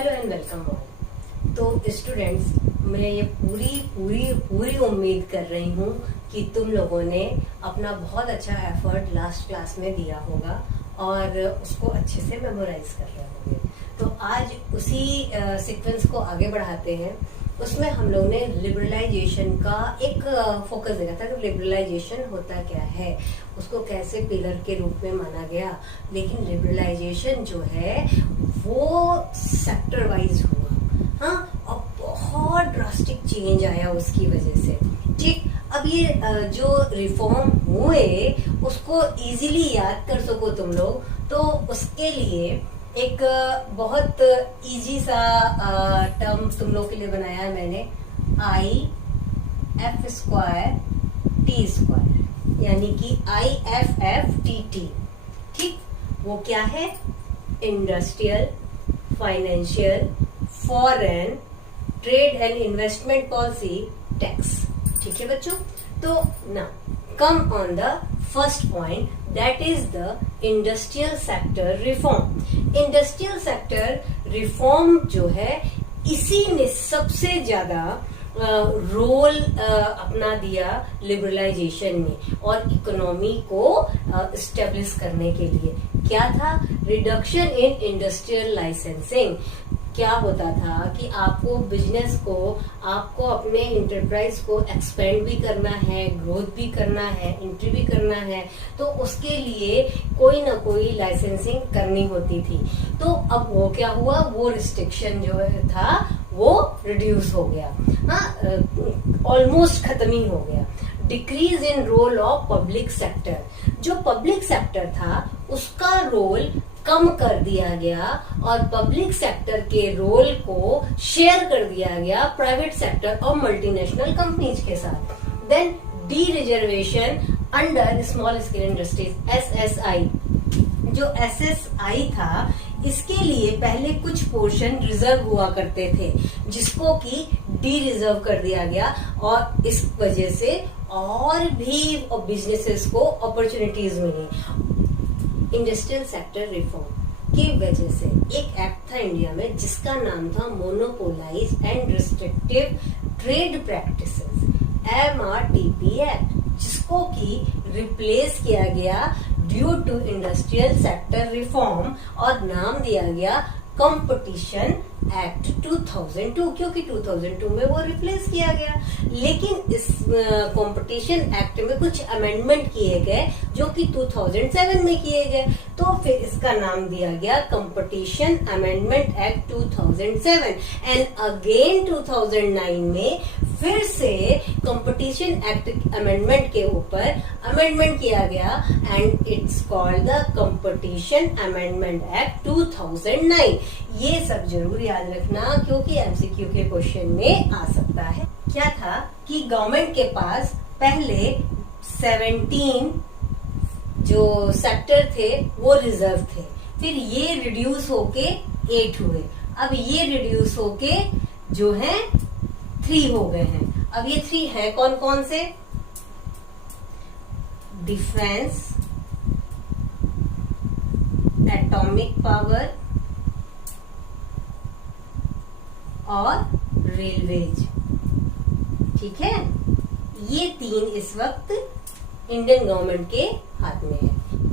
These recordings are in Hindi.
Hello and welcome all. तो स्टूडेंट्स, मैं ये पूरी उम्मीद कर रही हूँ कि तुम लोगों ने अपना बहुत अच्छा एफर्ट लास्ट क्लास में दिया होगा और उसको अच्छे से मेमोराइज कर रहे होंगे। तो आज उसी सीक्वेंस को आगे बढ़ाते हैं। उसमें हम लोग ने लिबरलाइजेशन का एक फोकस देखा था कि लिबरलाइजेशन होता क्या है, उसको कैसे पिलर के रूप में माना गया। लेकिन लिबरलाइजेशन जो है वो सेक्टर वाइज हुआ, हाँ, और बहुत ड्रास्टिक चेंज आया उसकी वजह से। ठीक, अब ये जो रिफॉर्म हुए उसको इजीली याद कर सको तुम लोग, तो उसके लिए एक बहुत इजी सा टर्म तुम लोग के लिए बनाया है मैंने, IF² T², यानी कि IFFTT। ठीक, वो क्या है? Industrial, financial, foreign, trade and investment policy, tax. ठीक है बच्चों, तो ना come on the first point, that is the industrial sector reform. Industrial sector reform जो है, इसी ने सबसे ज्यादा रोल अपना दिया लिबरलाइजेशन में और इकोनॉमी को स्टेब्लिश करने के लिए। क्या था? Reduction in industrial licensing. क्या होता था कि आपको बिजनेस को, आपको अपने इंटरप्राइज को एक्सपेंड भी करना है, ग्रोथ भी करना है, एंट्री भी करना है, तो उसके लिए कोई ना कोई लाइसेंसिंग करनी होती थी। तो अब वो क्या हुआ, वो रिस्ट्रिक्शन जो था वो रिड्यूस हो गया, हाँ, ऑलमोस्ट खत्म ही हो गया। Decrease in role of public sector. जो पब्लिक सेक्टर था उसका रोल कम कर दिया गया और पब्लिक सेक्टर के रोल को शेयर कर दिया गया प्राइवेट सेक्टर और मल्टीनेशनल कंपनीज के साथ। Then the reservation under small scale industries, SSI। जो SSI था, इसके लिए पहले कुछ पोर्शन रिजर्व हुआ करते थे, जिसको कि डी रिजर्व कर दिया गया और इस वजह से और भी बिजनेसेस को अपॉर्चुनिटीज मिली। इंडस्ट्रियल सेक्टर रिफॉर्म की वजह से एक एक्ट था इंडिया में जिसका नाम था monopolise and restrictive trade practices, MRTP act, जिसको कि रिप्लेस किया गया due to industrial sector reform और नाम दिया गया कंपटीशन एक्ट 2002, क्योंकि 2002 में वो रिप्लेस किया गया। लेकिन इस कंपटीशन एक्ट में कुछ अमेंडमेंट किए गए जो कि 2007 में किए गए, तो फिर इसका नाम दिया गया competition amendment act 2007। And again 2009 में फिर से कंपटीशन एक्ट अमेंडमेंट के ऊपर अमेंडमेंट किया गया and it's called the competition amendment act 2009। ये सब जरूर याद रखना क्योंकि MCQ के क्वेश्चन में आ सकता है। क्या था कि गवर्नमेंट के पास पहले 17 जो सेक्टर थे वो रिजर्व थे, फिर ये रिड्यूस होके 8 हुए, अब ये रिड्यूस होके जो है 3 हो गए हैं। अब ये 3 है कौन कौन से? डिफेंस, एटॉमिक पावर और रेलवेज। ठीक है, ये 3 इस वक्त इंडियन गवर्नमेंट के हाथ में है।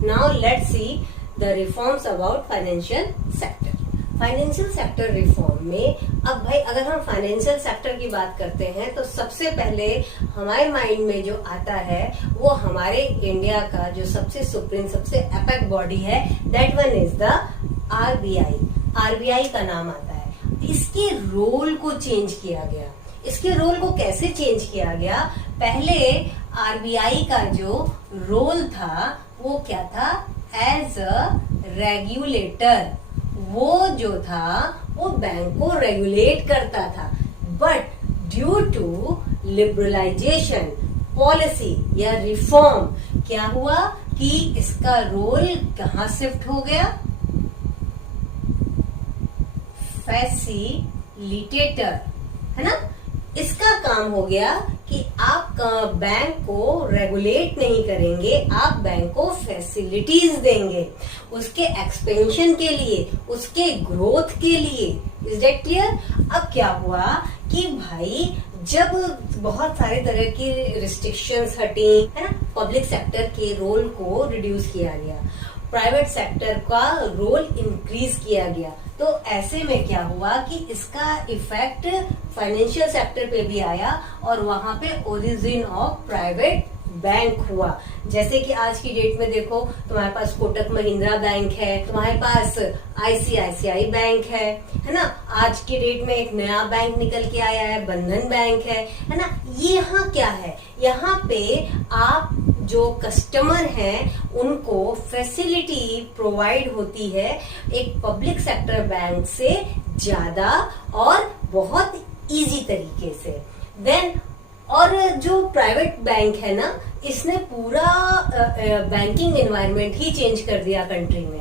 Now let's see the reforms about financial sector. Financial sector reform में, अब भाई अगर हम फाइनेंशियल सेक्टर की बात करते हैं तो सबसे पहले हमारे माइंड में जो आता है वो हमारे इंडिया का जो सबसे सुप्रीम, सबसे एपेक बॉडी है, that one is the RBI का नाम आता है। इसके रोल को चेंज किया गया। इसके रोल को कैसे चेंज किया गया? पहले RBI का जो रोल था वो क्या था? As a regulator. वो जो था वो बैंक को रेगुलेट करता था, but due to liberalisation policy या रिफॉर्म क्या हुआ कि इसका रोल कहाँ शिफ्ट हो गया? फैसिलिटेटर, है ना। इसका काम हो गया कि आप बैंक को रेगुलेट नहीं करेंगे, आप बैंक को फैसिलिटीज देंगे उसके एक्सपेंशन के लिए, उसके ग्रोथ के लिए। Is that clear? अब क्या हुआ कि भाई जब बहुत सारे तरह की रिस्ट्रिक्शंस हटी, है ना, पब्लिक सेक्टर के रोल को रिड्यूस किया गया, प्राइवेट सेक्टर का रोल इंक्रीज किया गया, तो ऐसे में क्या हुआ कि इसका इफेक्ट फाइनेंशियल सेक्टर पे भी आया और वहां पे ओरिजिन ऑफ प्राइवेट बैंक हुआ। जैसे कि आज की डेट में देखो, तुम्हारे पास कोटक महिंद्रा बैंक है, तुम्हारे पास आईसीआईसीआई बैंक है ना, आज की डेट में एक नया बैंक निकल के आया है, बंधन बैंक है ना। ये यहाँ क्या है, यहाँ पे आप जो कस्टमर हैं उनको फैसिलिटी प्रोवाइड होती है एक पब्लिक सेक्टर बैंक से ज्यादा और बहुत इजी तरीके से। देन और जो प्राइवेट बैंक है ना, इसने पूरा बैंकिंग एनवायरनमेंट ही चेंज कर दिया कंट्री में।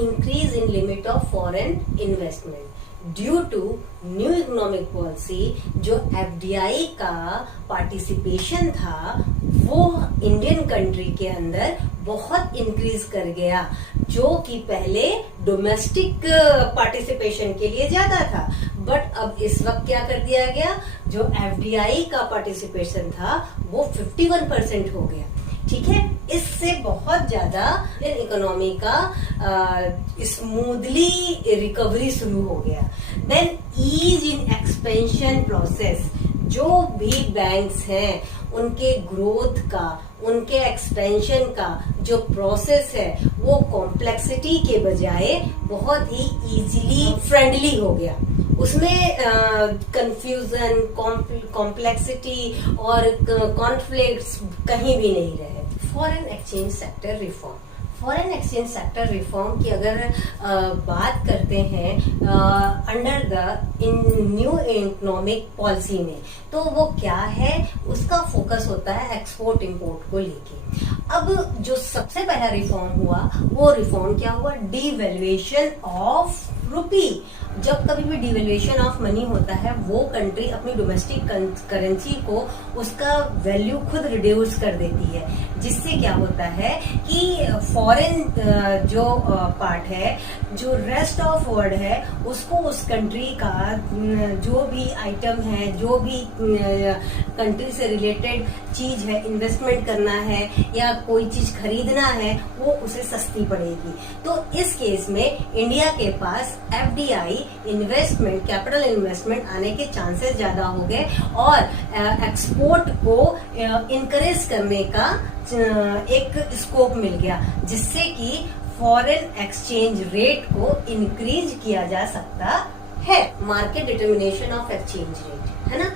Increase in limit of foreign investment due to new economic policy, जो एफडीआई का पार्टिसिपेशन था वो इंडियन कंट्री के अंदर बहुत इंक्रीज कर गया, जो कि पहले डोमेस्टिक पार्टिसिपेशन के लिए ज्यादा था, बट अब इस वक्त क्या कर दिया गया, जो एफडीआई का पार्टिसिपेशन था वो 51% हो गया। ठीक है, इससे बहुत ज्यादा इकोनॉमी का स्मूथली रिकवरी शुरू हो गया। Then ease in expansion process, जो भी बैंक्स हैं उनके ग्रोथ का, उनके एक्सपेंशन का जो प्रोसेस है वो कॉम्प्लेक्सिटी के बजाय बहुत ही इजीली फ्रेंडली हो गया। उसमें कंफ्यूजन, कॉम्प्लेक्सिटी और कॉन्फ्लिक्ट्स कहीं भी नहीं रहे। Foreign exchange sector reform, foreign exchange sector reform की अगर बात करते हैं under the new economic policy में, तो वो क्या है, उसका फोकस होता है एक्सपोर्ट इंपोर्ट को लेके। अब जो सबसे पहला रिफॉर्म हुआ वो रिफॉर्म क्या हुआ, डिवैल्यूएशन ऑफ रुपी। जब कभी भी डिवैल्यूएशन ऑफ मनी होता है वो कंट्री अपनी डोमेस्टिक करेंसी को उसका वैल्यू खुद रिड्यूस कर देती है, जिससे क्या होता है कि फॉरेन जो पार्ट है, जो रेस्ट ऑफ वर्ल्ड है, उसको उस कंट्री का जो भी आइटम है, जो भी कंट्री से रिलेटेड चीज है, इन्वेस्टमेंट करना है या कोई चीज खरीदना है, वो उसे सस्ती पड़ेगी। तो इस केस में इंडिया के पास एफडीआई इन्वेस्टमेंट, कैपिटल इन्वेस्टमेंट आने के चांसेस ज्यादा हो गए और एक्सपोर्ट को इनकरेज करने का एक स्कोप मिल गया, जिससे कि फॉरेन एक्सचेंज रेट को इंक्रीज किया जा सकता है। Market determination of exchange rate, है ना।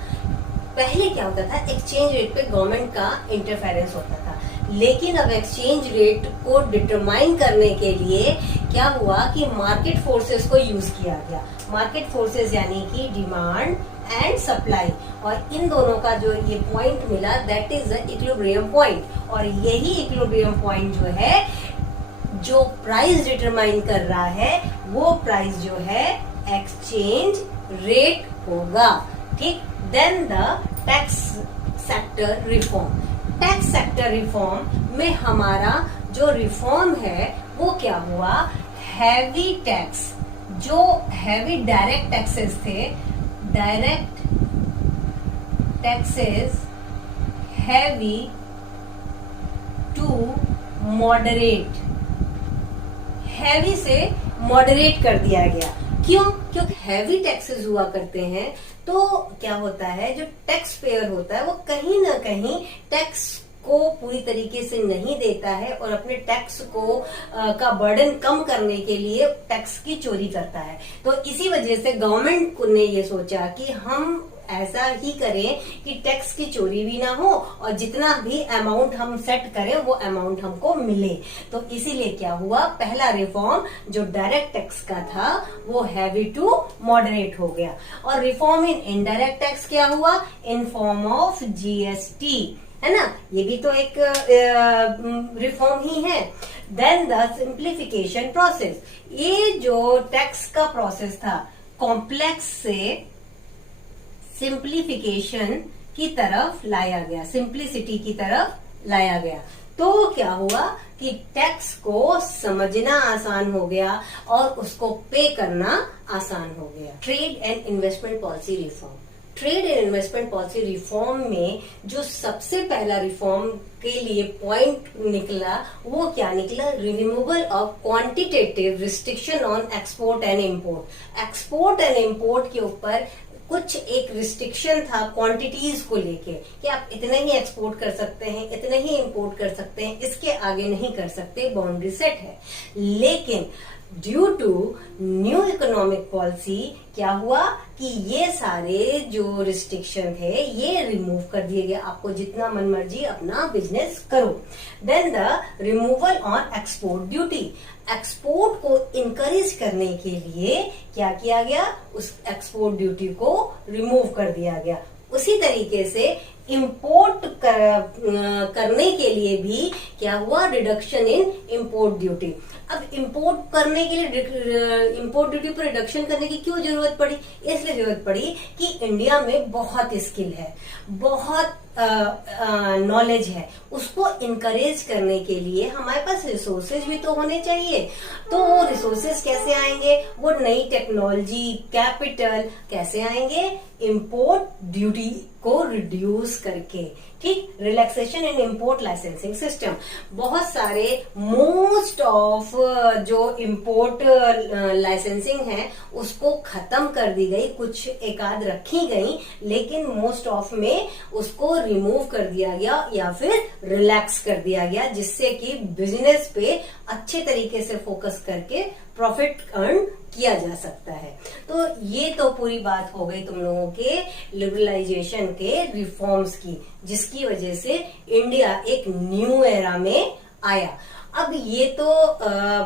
पहले क्या होता था, एक्सचेंज रेट पे गवर्नमेंट का इंटरफेरेंस होता था, लेकिन अब एक्सचेंज रेट को डिटरमाइन करने के लिए क्या हुआ कि मार्केट फोर्सेस को यूज किया गया। मार्केट फोर्सेस यानी कि डिमांड एंड सप्लाई, और इन दोनों का जो ये पॉइंट मिला, that is the equilibrium point. और यही इक्विलिब्रियम पॉइंट जो है, जो प्राइस डिटरमाइन कर रहा है, वो प्राइस जो है एक्सचेंज रेट होगा। ठीक। Then the tax sector reform, tax sector reform में हमारा जो रिफॉर्म है वो क्या हुआ, हैवी टैक्स, जो हैवी डायरेक्ट टैक्सेस थे, direct taxes heavy to moderate, heavy से मॉडरेट कर दिया गया। क्यों? क्योंकि हैवी टैक्सेस हुआ करते हैं तो क्या होता है, जो टैक्स पेयर होता है वो कहीं ना कहीं टैक्स को पूरी तरीके से नहीं देता है और अपने टैक्स को का बर्डन कम करने के लिए टैक्स की चोरी करता है। तो इसी वजह से गवर्नमेंट ने ये सोचा कि हम ऐसा ही करें कि टैक्स की चोरी भी ना हो और जितना भी अमाउंट हम सेट करें वो अमाउंट हमको मिले। तो इसीलिए क्या हुआ, पहला रिफॉर्म जो डायरेक्ट टैक्स का था वो हैवी टू मॉडरेट हो गया। और रिफॉर्म इन इनडायरेक्ट टैक्स क्या हुआ, इन फॉर्म ऑफ जीएसटी, है ना, ये भी तो एक रिफॉर्म ही है। देन द सिंप्लीफिकेशन प्रोसेस, ये जो टैक्स का प्रोसेस था कॉम्प्लेक्स से सिंप्लीफिकेशन की तरफ लाया गया, सिंप्लिसिटी की तरफ लाया गया। तो क्या हुआ कि टैक्स को समझना आसान हो गया और उसको पे करना आसान हो गया। Trade and investment policy reform. Trade and investment policy reform में जो सबसे पहला रिफॉर्म के लिए पॉइंट निकला वो क्या निकला? Removal of quantitative restriction on export and import. Export and import के ऊपर कुछ एक रिस्ट्रिक्शन था क्वांटिटीज को लेके कि आप इतने ही एक्सपोर्ट कर सकते हैं, इतने ही इंपोर्ट कर सकते हैं, इसके आगे नहीं कर सकते, बाउंड्री सेट है। लेकिन due to new economic policy क्या हुआ कि ये सारे जो रिस्ट्रिक्शन थे ये रिमूव कर दिए गए। आपको जितना मन मर्जी अपना बिजनेस करो। Then the removal on export duty. Export को इनकरेज करने के लिए क्या किया गया? उस एक्सपोर्ट ड्यूटी को रिमूव कर दिया गया। उसी तरीके से इंपोर्ट करने के लिए भी क्या हुआ? Reduction in import duty. अब इंपोर्ट करने के लिए इंपोर्ट ड्यूटी पर रिडक्शन करने की क्यों जरूरत पड़ी? इसलिए जरूरत पड़ी कि इंडिया में बहुत स्किल है, बहुत नॉलेज है, उसको इनकरेज करने के लिए हमारे पास रिसोर्सेज भी तो होने चाहिए। तो वो रिसोर्सेज कैसे आएंगे? वो नई टेक्नोलॉजी, कैपिटल कैसे आएंगे? इंपोर्ट ड्यूटी को रिड्यूस करके। ठीक, रिलैक्सेशन इन इंपोर्ट लाइसेंसिंग सिस्टम। बहुत सारे मोस्ट ऑफ जो इंपोर्ट लाइसेंसिंग है उसको खत्म कर दी गई, कुछ एकाध रखी गई, लेकिन मोस्ट ऑफ में उसको रिमूव कर दिया गया या फिर रिलैक्स कर दिया गया, जिससे कि बिजनेस पे अच्छे तरीके से फोकस करके प्रॉफिट अर्न किया जा सकता है। तो ये तो पूरी बात हो गई तुम लोगों के लिबरलाइजेशन के रिफॉर्म्स की, जिसकी वजह से इंडिया एक न्यू एरा में आया। अब ये तो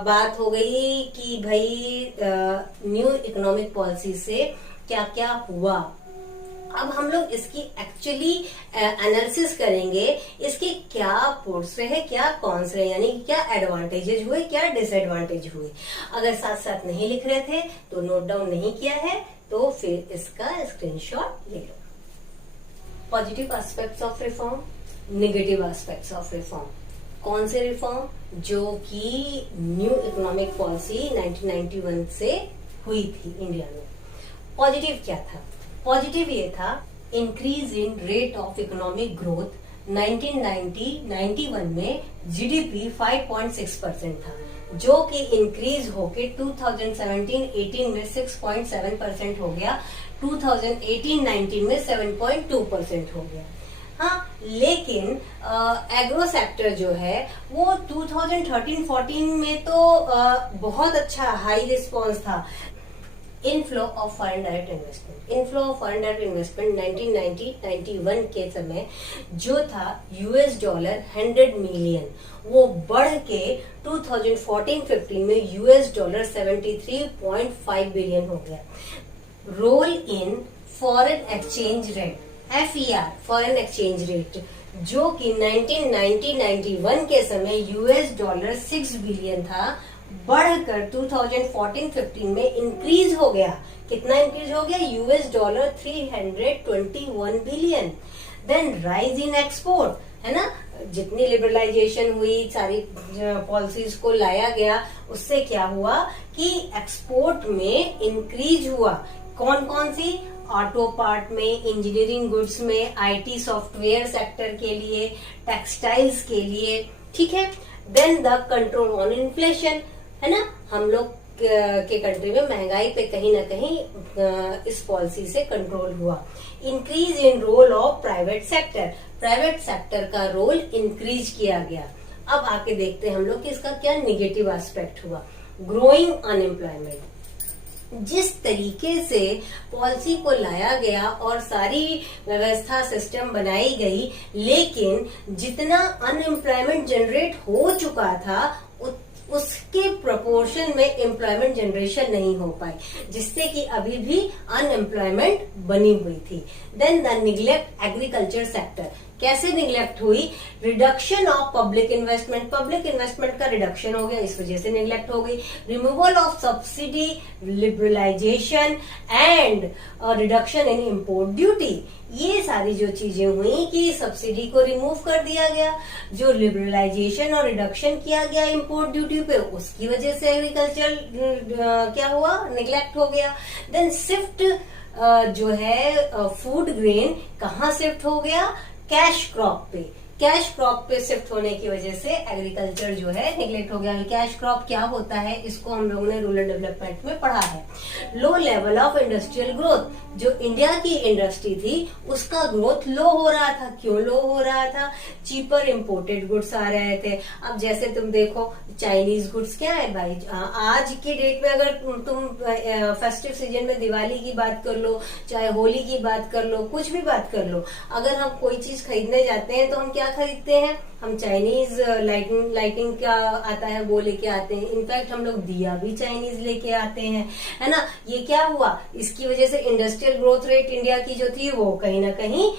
बात हो गई कि भाई न्यू इकोनॉमिक पॉलिसी से क्या क्या हुआ। अब हम लोग इसकी एक्चुअली एनालिसिस करेंगे, इसके क्या पोर्ट्स है, क्या कॉन्स रहे, यानी क्या एडवांटेजेस हुए, क्या डिसएडवांटेज हुए। अगर साथ साथ नहीं लिख रहे थे तो नोट डाउन नहीं किया है तो फिर इसका स्क्रीनशॉट ले लो। Positive aspects of reform, negative aspects of reform. कौन से रिफॉर्म? जो कि न्यू इकोनॉमिक पॉलिसी 1991 से हुई थी इंडिया में। पॉजिटिव क्या था? पॉजिटिव ये था increase in rate of economic growth. 1990-91 में जीडीपी 5.6% था, जो कि इंक्रीज होके 2017-18 में 6.7% हो गया, 2018-19 में 7.2% हो गया। हाँ, लेकिन एग्रो सेक्टर जो है वो 2013-14 में तो बहुत अच्छा हाई रिस्पॉन्स था। Inflow of foreign direct investment. Inflow of foreign direct investment 1990-91 के समय जो था $100 मिलियन, वो बढ़ के 2014-15 में $73.5 बिलियन हो गया। Role in foreign exchange rate, FER foreign exchange rate, जो कि 1990-91 के समय $6 बिलियन था, बढ़कर 2014-15 में इंक्रीज हो गया। कितना इंक्रीज हो गया? $321 billion. Then rise in export, है ना, जितनी लिबरलाइजेशन हुई, सारी पॉलिसीज को लाया गया, उससे क्या हुआ कि एक्सपोर्ट में इंक्रीज हुआ। कौन कौन सी? ऑटो पार्ट में, इंजीनियरिंग गुड्स में, IT सॉफ्टवेयर सेक्टर के लिए, टेक्सटाइल्स के लिए। ठीक है। Then the control on inflation, है ना, हम लोग के कंट्री में महंगाई पे कहीं ना कहीं इस पॉलिसी से कंट्रोल हुआ। Increase in role of private sector, private sector का रोल इंक्रीज किया गया। अब आके देखते हैं हम लोग कि इसका क्या निगेटिव एस्पेक्ट हुआ। Growing unemployment. जिस तरीके से पॉलिसी को लाया गया और सारी व्यवस्था सिस्टम बनाई गई, लेकिन जितना अनएम्प्लॉयमेंट जनरेट हो चुका था उसके प्रोपोर्शन में एम्प्लॉयमेंट जनरेशन नहीं हो पाई, जिससे कि अभी भी अनएम्प्लॉयमेंट बनी हुई थी। Then the neglect agriculture sector, कैसे निग्लेक्ट हुई? Reduction of public investment, public investment का रिडक्शन हो गया, इस वजह से निग्लेक्ट हो गई। Removal of subsidy, liberalisation and reduction in import duty, ये सारी जो चीजें हुई कि सब्सिडी को रिमूव कर दिया गया, जो लिबरलाइजेशन और रिडक्शन किया गया इम्पोर्ट ड्यूटी पे, उसकी वजह से एग्रीकल्चर क्या हुआ? निग्लेक्ट हो गया। देन शिफ्ट जो है फूड ग्रेन कहाँ शिफ्ट हो गया? कैश क्रॉप पे, कैश क्रॉप पे शिफ्ट होने की वजह से एग्रीकल्चर जो है निगलेक्ट हो गया। कैश क्रॉप क्या होता है, इसको हम लोगों ने रूरल डेवलपमेंट में पढ़ा है। Low level of industrial growth, जो इंडिया की इंडस्ट्री थी उसका ग्रोथ लो हो रहा था। क्यों लो हो रहा था? चीपर इंपोर्टेड गुड्स आ रहे थे। अब जैसे तुम देखो चाइनीज गुड्स क्या है भाई, आज के डेट में अगर तुम फेस्टिव सीजन में दिवाली की बात कर लो, चाहे होली की बात कर लो, कुछ भी बात कर लो, अगर हम कोई चीज खरीदने जाते हैं तो हम क्या खरीदते हैं? हम चाइनीज लाइटिंग का आता है वो लेके आते हैं। इनफैक्ट हम लोग दिया भी चाइनीज लेके आते हैं, है ना। ये क्या हुआ? इसकी वजह से इंडस्ट्रियल ग्रोथ रेट इंडिया की जो थी वो कहीं ना कहीं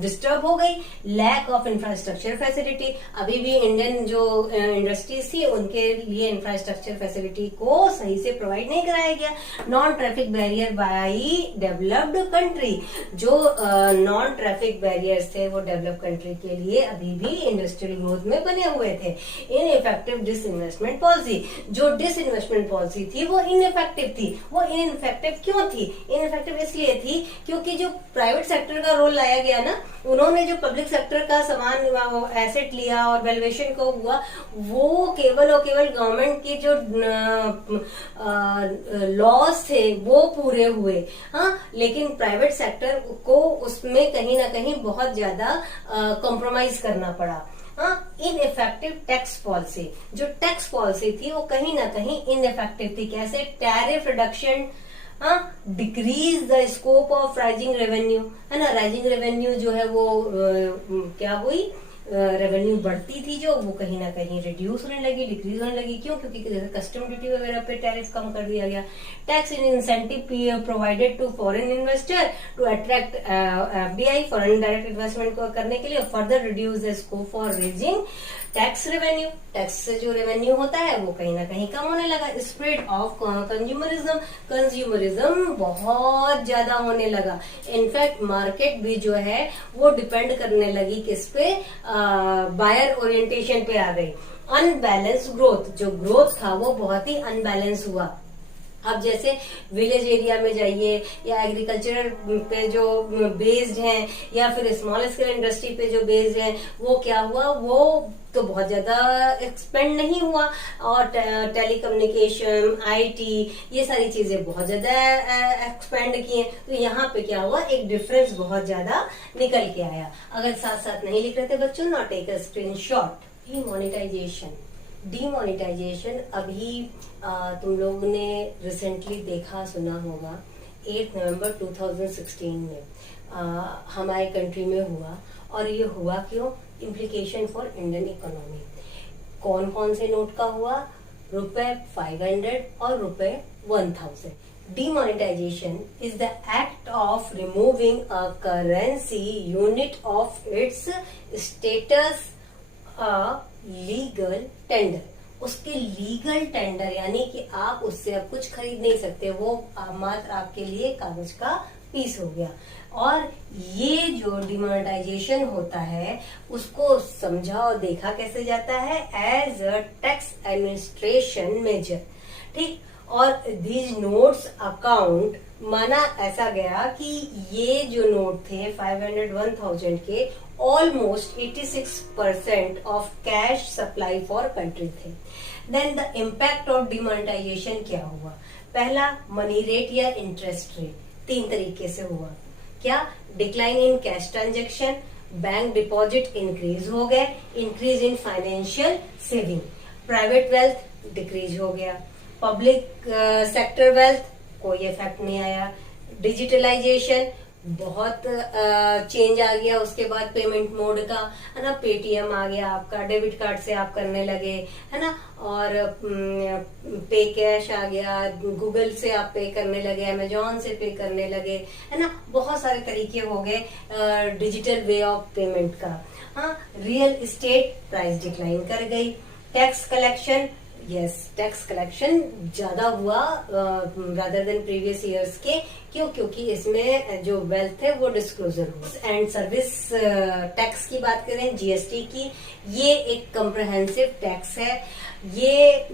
डिस्टर्ब हो गई। लैक ऑफ इंफ्रास्ट्रक्चर फैसिलिटी, अभी भी इंडियन जो इंडस्ट्रीज थी उनके लिए इंफ्रास्ट्रक्चर फैसिलिटी को सही से प्रोवाइड नहीं कराया गया। Non traffic barrier by developed country, जो नॉन ट्रैफिक बैरियर्स थे वो डेवलप कंट्री के लिए अभी भी इंडस्ट्रियल ग्रोथ में बने हुए थे। इनइफेक्टिव डिसइन्वेस्टमेंट पॉलिसी, जो डिसइन्वेस्टमेंट पॉलिसी थी वो इनइफेक्टिव थी। वो इनइफेक्टिव क्यों थी? इनइफेक्टिव इसलिए थी क्योंकि जो प्राइवेट सेक्टर का रोल लाया गया ना, उन्होंने जो पब्लिक सेक्टर का सामान एसेट लिया और वैल्यूएशन को हुआ, वो केवल और केवल गवर्नमेंट के जो लॉस थे वो पूरे हुए। हाँ, लेकिन प्राइवेट सेक्टर को उसमें कहीं ना कहीं बहुत ज्यादा कॉम्प्रोमाइज करना पड़ा। हाँ, इनइफेक्टिव टैक्स पॉलिसी, जो टैक्स पॉलिसी थी वो कहीं ना कहीं इनइफेक्टिव थी। कैसे? Tariff reduction, decrease the scope of rising revenue, है ना। राइजिंग रेवेन्यू जो है वो क्या हुई? रेवेन्यू बढ़ती थी जो, वो कहीं ना कहीं रिड्यूस होने लगी, डिक्रीज होने लगी। क्यों? क्योंकि कस्टम ड्यूटी वगैरह पे टैरिफ कम कर दिया गया। Tax in incentive provided to foreign investor to attract FDI, foreign direct investment को करने के लिए, further reduce the scope for raising tax revenue. Tax से जो रेवेन्यू होता है वो कहीं ना कहीं कम होने लगा। स्प्रेड ऑफ कंज्यूमरिज्म, कंज्यूमरिज्म बहुत ज्यादा होने लगा। इनफैक्ट मार्केट भी जो है वो डिपेंड करने लगी किस पे? बायर ओरिएंटेशन पे आ गई। अनबैलेंस ग्रोथ, जो ग्रोथ था वो बहुत ही अनबैलेंस हुआ। अब जैसे विलेज एरिया में जाइए या एग्रीकल्चर पे जो बेस्ड हैं या फिर स्मॉल स्केल इंडस्ट्री पे जो बेस्ड है, वो क्या हुआ? वो तो बहुत ज्यादा एक्सपेंड नहीं हुआ। और टेलीकम्युनिकेशन, आईटी, ये सारी चीजें बहुत ज्यादा एक्सपेंड किए। तो यहाँ पे क्या हुआ? एक डिफरेंस बहुत ज्यादा निकल के आया। अगर साथ साथ नहीं लिख रहे थे बच्चों, not take a screenshot. Demonetisation, demonetisation अभी तुम लोगों ने रिसेंटली देखा सुना होगा। 8 नवंबर 2016 में हमारे कंट्री में हुआ। और ये हुआ क्यों? Implication for Indian economy. कौन कौन से नोट का हुआ? ₹500 और ₹1000। Demonetization is the act of removing a currency unit of its status a legal tender। उसके लीगल टेंडर, यानी कि आप उससे अब कुछ खरीद नहीं सकते, वो मात्र आपके लिए कागज का पीस हो गया। और ये जो डिमोनेटाइजेशन होता है उसको समझा और देखा कैसे जाता है? As a tax administration measure, ठीक। और दीज नोट्स अकाउंट, माना ऐसा गया कि ये जो नोट थे 500, 1000 के, almost 86% of cash supply for country थे। Then the impact of demonetization क्या हुआ? पहला, मनी रेट या इंटरेस्ट रेट 3 तरीके से हुआ। क्या? Decline in cash transaction, bank deposit increase हो गए, increase in financial saving, private wealth decrease हो गया, पब्लिक सेक्टर वेल्थ कोई इफेक्ट नहीं आया, डिजिटलाइजेशन बहुत चेंज आ गया उसके बाद पेमेंट मोड का, है ना। पेटीएम आ गया आपका, डेबिट कार्ड से आप करने लगे, है ना। और पे कैश आ गया, गूगल से आप पे करने लगे, अमेजोन से पे करने लगे, है ना। बहुत सारे तरीके हो गए डिजिटल वे ऑफ पेमेंट का। हाँ, रियल एस्टेट प्राइस डिक्लाइन कर गई। Tax collection, yes, tax collection ज्यादा हुआ रादर देन प्रीवियस ईयर्स के। क्यों? क्योंकि इसमें जो वेल्थ है वो डिस्क्लोजर हुआ। एंड सर्विस टैक्स की बात करें, जीएसटी की, ये एक कम्प्रहेंसिव टैक्स है। ये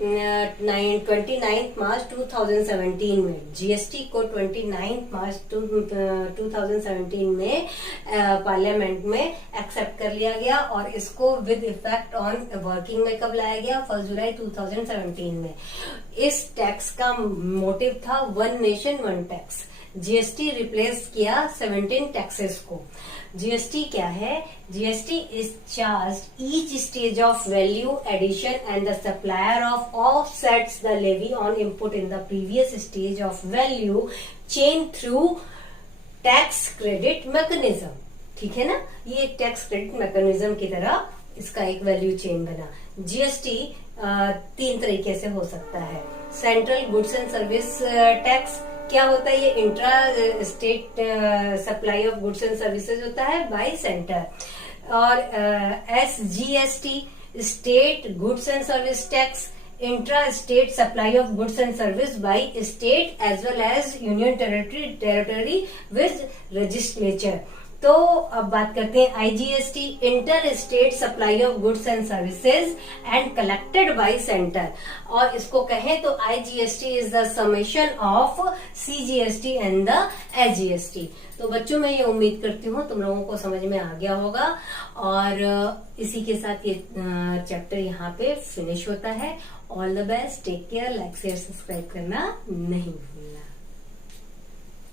29 मार्च 2017 में, जीएसटी को 29 मार्च 2017 में पार्लियामेंट में एक्सेप्ट कर लिया गया और इसको विद इफेक्ट ऑन वर्किंग में कब लाया गया? 1 जुलाई 2017 में। इस टैक्स का मोटिव था one nation one tax. GST replace किया 17 टैक्सेस को। जीएसटी क्या है? GST is charged each stage of value addition and the supplier of offsets the levy on input in the previous stage of value chain through tax credit mechanism. ठीक है ना, ये टैक्स क्रेडिट मैकेनिज्म की तरह इसका एक वैल्यू चेन बना। जीएसटी 3 तरीके से हो सकता है। Central goods and service tax क्या होता है? ये intra state supply of goods and services होता है बाय सेंटर। और SGST state goods and service tax, intra state supply of goods and service by state as well as union territory with legislature. तो अब बात करते हैं IGST, inter state supply of goods and services and collected by centre. और इसको कहें तो IGST is the summation of CGST and the SGST. तो बच्चों, मैं ये उम्मीद करती हूँ तुम लोगों को समझ में आ गया होगा। और इसी के साथ ये चैप्टर यहाँ पे फिनिश होता है। All the best, take care, like share subscribe करना नहीं भूलना।